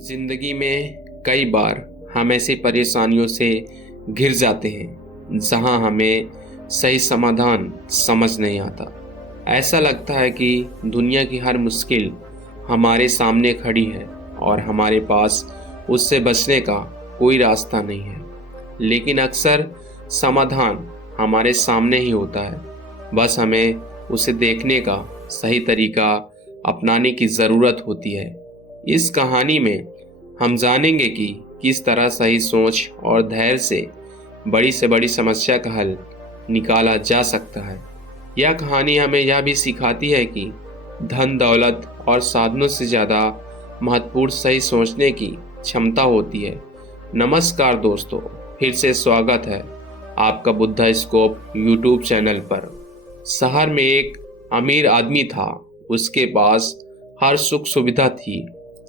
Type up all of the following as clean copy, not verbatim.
जिंदगी में कई बार हम ऐसी परेशानियों से घिर जाते हैं जहां हमें सही समाधान समझ नहीं आता। ऐसा लगता है कि दुनिया की हर मुश्किल हमारे सामने खड़ी है और हमारे पास उससे बचने का कोई रास्ता नहीं है। लेकिन अक्सर समाधान हमारे सामने ही होता है, बस हमें उसे देखने का सही तरीका अपनाने की ज़रूरत होती है। इस कहानी में हम जानेंगे कि किस तरह सही सोच और धैर्य से बड़ी समस्या का हल निकाला जा सकता है। यह कहानी हमें यह भी सिखाती है कि धन दौलत और साधनों से ज़्यादा महत्वपूर्ण सही सोचने की क्षमता होती है। नमस्कार दोस्तों, फिर से स्वागत है आपका बुद्धा स्कोप यूट्यूब चैनल पर। शहर में एक अमीर आदमी था। उसके पास हर सुख सुविधा थी।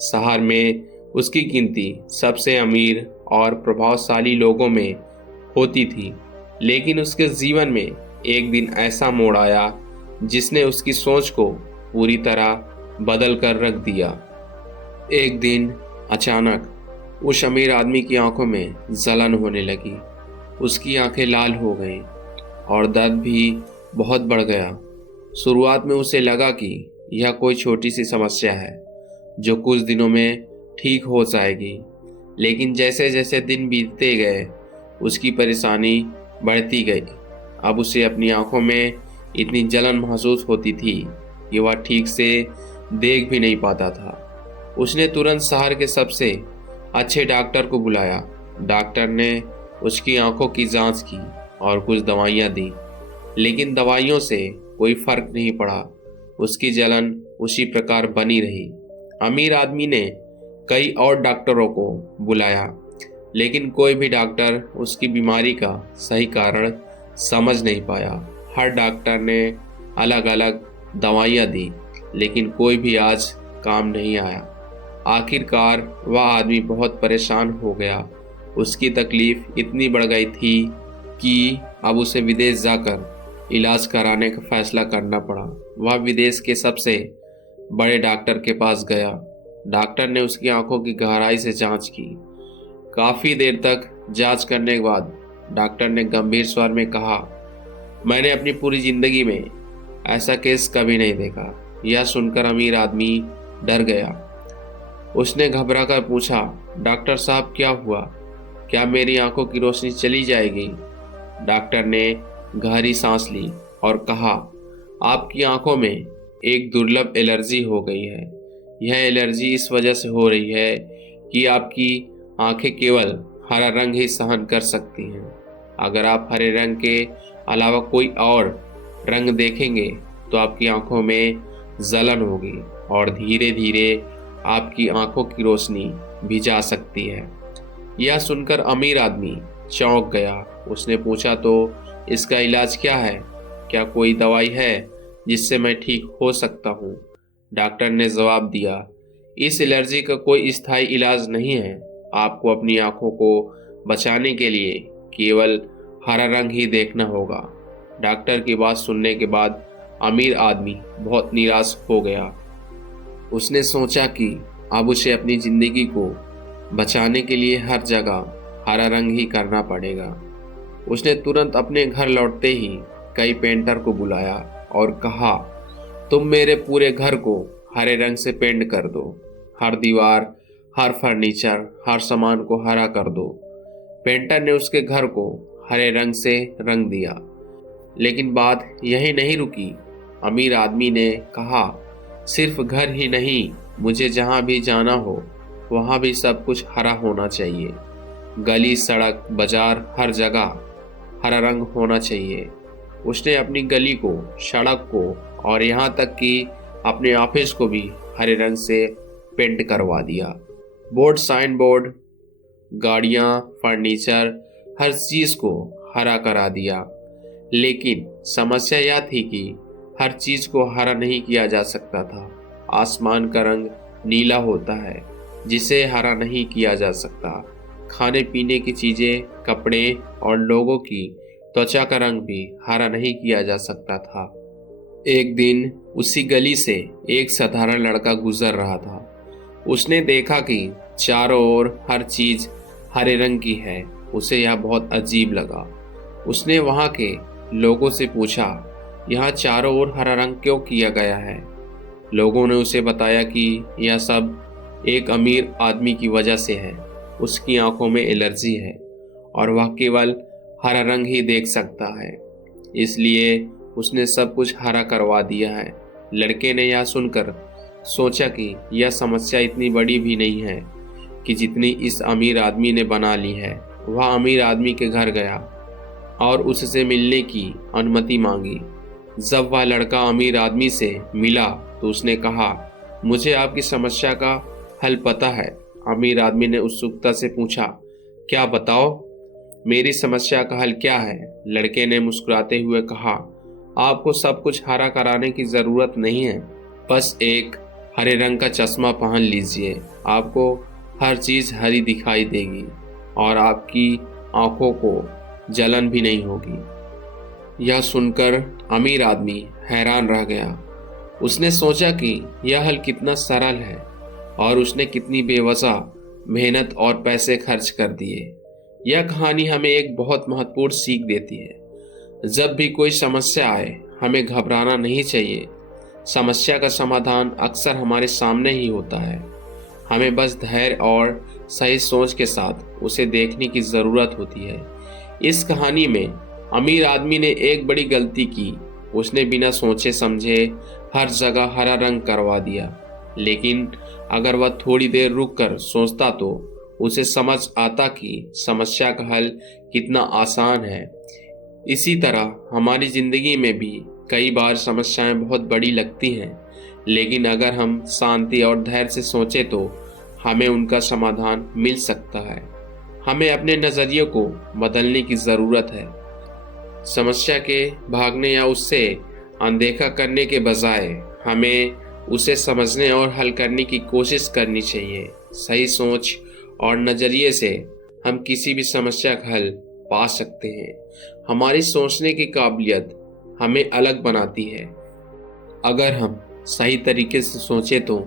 शहर में उसकी गिनती सबसे अमीर और प्रभावशाली लोगों में होती थी। लेकिन उसके जीवन में एक दिन ऐसा मोड़ आया जिसने उसकी सोच को पूरी तरह बदल कर रख दिया। एक दिन अचानक उस अमीर आदमी की आंखों में जलन होने लगी। उसकी आंखें लाल हो गईं और दर्द भी बहुत बढ़ गया। शुरुआत में उसे लगा कि यह कोई छोटी सी समस्या है जो कुछ दिनों में ठीक हो जाएगी। लेकिन जैसे जैसे दिन बीतते गए उसकी परेशानी बढ़ती गई। अब उसे अपनी आंखों में इतनी जलन महसूस होती थी कि वह ठीक से देख भी नहीं पाता था। उसने तुरंत शहर के सबसे अच्छे डॉक्टर को बुलाया। डॉक्टर ने उसकी आंखों की जांच की और कुछ दवाइयाँ दी, लेकिन दवाइयों से कोई फर्क नहीं पड़ा। उसकी जलन उसी प्रकार बनी रही। अमीर आदमी ने कई और डॉक्टरों को बुलाया, लेकिन कोई भी डॉक्टर उसकी बीमारी का सही कारण समझ नहीं पाया। हर डॉक्टर ने अलग अलग दवाइयाँ दी, लेकिन कोई भी आज काम नहीं आया। आखिरकार वह आदमी बहुत परेशान हो गया। उसकी तकलीफ इतनी बढ़ गई थी कि अब उसे विदेश जाकर इलाज कराने का फैसला करना पड़ा। वह विदेश के सबसे बड़े डॉक्टर के पास गया। डॉक्टर ने उसकी आंखों की गहराई से जांच की। काफ़ी देर तक जांच करने के बाद डॉक्टर ने गंभीर स्वर में कहा, मैंने अपनी पूरी जिंदगी में ऐसा केस कभी नहीं देखा। यह सुनकर अमीर आदमी डर गया। उसने घबरा कर पूछा, डॉक्टर साहब क्या हुआ? क्या मेरी आंखों की रोशनी चली जाएगी? डॉक्टर ने गहरी सांस ली और कहा, आपकी आंखों में एक दुर्लभ एलर्जी हो गई है। यह एलर्जी इस वजह से हो रही है कि आपकी आंखें केवल हरा रंग ही सहन कर सकती हैं। अगर आप हरे रंग के अलावा कोई और रंग देखेंगे तो आपकी आंखों में जलन होगी और धीरे धीरे आपकी आंखों की रोशनी भी जा सकती है। यह सुनकर अमीर आदमी चौंक गया। उसने पूछा, तो इसका इलाज क्या है? क्या कोई दवाई है जिससे मैं ठीक हो सकता हूँ? डॉक्टर ने जवाब दिया, इस एलर्जी का कोई स्थायी इलाज नहीं है। आपको अपनी आंखों को बचाने के लिए केवल हरा रंग ही देखना होगा। डॉक्टर की बात सुनने के बाद अमीर आदमी बहुत निराश हो गया। उसने सोचा कि अब उसे अपनी जिंदगी को बचाने के लिए हर जगह हरा रंग ही करना पड़ेगा। उसने तुरंत अपने घर लौटते ही कई पेंटर को बुलाया और कहा, तुम मेरे पूरे घर को हरे रंग से पेंट कर दो। हर दीवार, हर फर्नीचर, हर सामान को हरा कर दो। पेंटर ने उसके घर को हरे रंग से रंग दिया। लेकिन बात यही नहीं रुकी। अमीर आदमी ने कहा, सिर्फ घर ही नहीं, मुझे जहाँ भी जाना हो वहाँ भी सब कुछ हरा होना चाहिए। गली, सड़क, बाजार, हर जगह हरा रंग होना चाहिए। उसने अपनी गली को, सड़क को और यहाँ तक कि अपने ऑफिस को भी हरे रंग से पेंट करवा दिया। बोर्ड, साइन बोर्ड, गाड़ियाँ, फर्नीचर, हर चीज़ को हरा करा दिया। लेकिन समस्या यह थी कि हर चीज़ को हरा नहीं किया जा सकता था। आसमान का रंग नीला होता है जिसे हरा नहीं किया जा सकता। खाने पीने की चीज़ें, कपड़े और लोगों की त्वचा का रंग भी हरा नहीं किया जा सकता था। एक दिन उसी गली से एक साधारण लड़का गुजर रहा था। उसने देखा कि चारों ओर हर चीज हरे रंग की है। उसे यह बहुत अजीब लगा। उसने वहां के लोगों से पूछा, यहाँ चारों ओर हरा रंग क्यों किया गया है? लोगों ने उसे बताया कि यह सब एक अमीर आदमी की वजह से है। उसकी आंखों में एलर्जी है और वह केवल हरा रंग ही देख सकता है, इसलिए उसने सब कुछ हरा करवा दिया है। लड़के ने यह सुनकर सोचा कि यह समस्या इतनी बड़ी भी नहीं है कि जितनी इस अमीर आदमी ने बना ली है। वह अमीर आदमी के घर गया और उससे मिलने की अनुमति मांगी। जब वह लड़का अमीर आदमी से मिला तो उसने कहा, मुझे आपकी समस्या का हल पता है। अमीर आदमी ने उत्सुकता से पूछा, क्या बताओ, मेरी समस्या का हल क्या है? लड़के ने मुस्कुराते हुए कहा, आपको सब कुछ हरा कराने की जरूरत नहीं है, बस एक हरे रंग का चश्मा पहन लीजिए। आपको हर चीज हरी दिखाई देगी और आपकी आंखों को जलन भी नहीं होगी। यह सुनकर अमीर आदमी हैरान रह गया। उसने सोचा कि यह हल कितना सरल है और उसने कितनी बेवजह मेहनत और पैसे खर्च कर दिए। यह कहानी हमें एक बहुत महत्वपूर्ण सीख देती है। जब भी कोई समस्या आए, हमें घबराना नहीं चाहिए। समस्या का समाधान अक्सर हमारे सामने ही होता है। हमें बस धैर्य और सही सोच के साथ उसे देखने की ज़रूरत होती है। इस कहानी में अमीर आदमी ने एक बड़ी गलती की। उसने बिना सोचे समझे हर जगह हरा रंग करवा दिया, लेकिन अगर वह थोड़ी देर रुक कर सोचता तो उसे समझ आता कि समस्या का हल कितना आसान है। इसी तरह हमारी ज़िंदगी में भी कई बार समस्याएं बहुत बड़ी लगती हैं, लेकिन अगर हम शांति और धैर्य से सोचें तो हमें उनका समाधान मिल सकता है। हमें अपने नज़रिए को बदलने की ज़रूरत है। समस्या के भागने या उससे अनदेखा करने के बजाय हमें उसे समझने और हल करने की कोशिश करनी चाहिए। सही सोच और नज़रिए से हम किसी भी समस्या का हल पा सकते हैं। हमारी सोचने की काबिलियत हमें अलग बनाती है। अगर हम सही तरीके से सोचें तो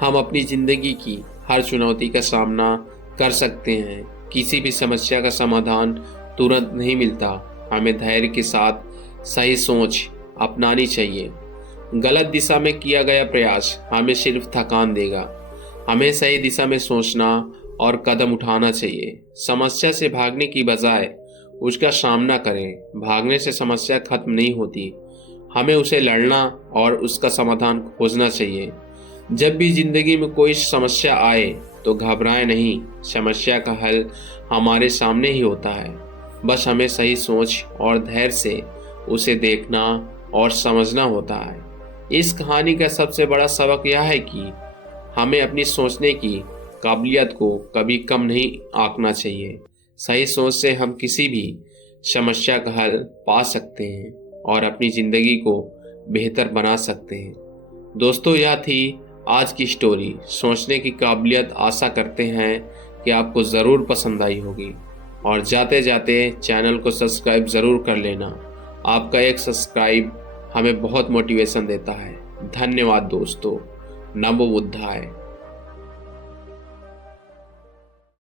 हम अपनी ज़िंदगी की हर चुनौती का सामना कर सकते हैं। किसी भी समस्या का समाधान तुरंत नहीं मिलता। हमें धैर्य के साथ सही सोच अपनानी चाहिए। गलत दिशा में किया गया प्रयास हमें सिर्फ थकान देगा। हमें सही दिशा में सोचना और कदम उठाना चाहिए। समस्या से भागने की बजाय उसका सामना करें। भागने से समस्या खत्म नहीं होती, हमें उसे लड़ना और उसका समाधान खोजना चाहिए। जब भी जिंदगी में कोई समस्या आए तो घबराएं नहीं। समस्या का हल हमारे सामने ही होता है, बस हमें सही सोच और धैर्य से उसे देखना और समझना होता है। इस कहानी का सबसे बड़ा सबक यह है कि हमें अपनी सोचने की काबिलियत को कभी कम नहीं आंकना चाहिए। सही सोच से हम किसी भी समस्या का हल पा सकते हैं और अपनी ज़िंदगी को बेहतर बना सकते हैं। दोस्तों, यह थी आज की स्टोरी, सोचने की काबिलियत। आशा करते हैं कि आपको ज़रूर पसंद आई होगी और जाते जाते चैनल को सब्सक्राइब ज़रूर कर लेना। आपका एक सब्सक्राइब हमें बहुत मोटिवेशन देता है। धन्यवाद दोस्तों। नमो बुद्धाय।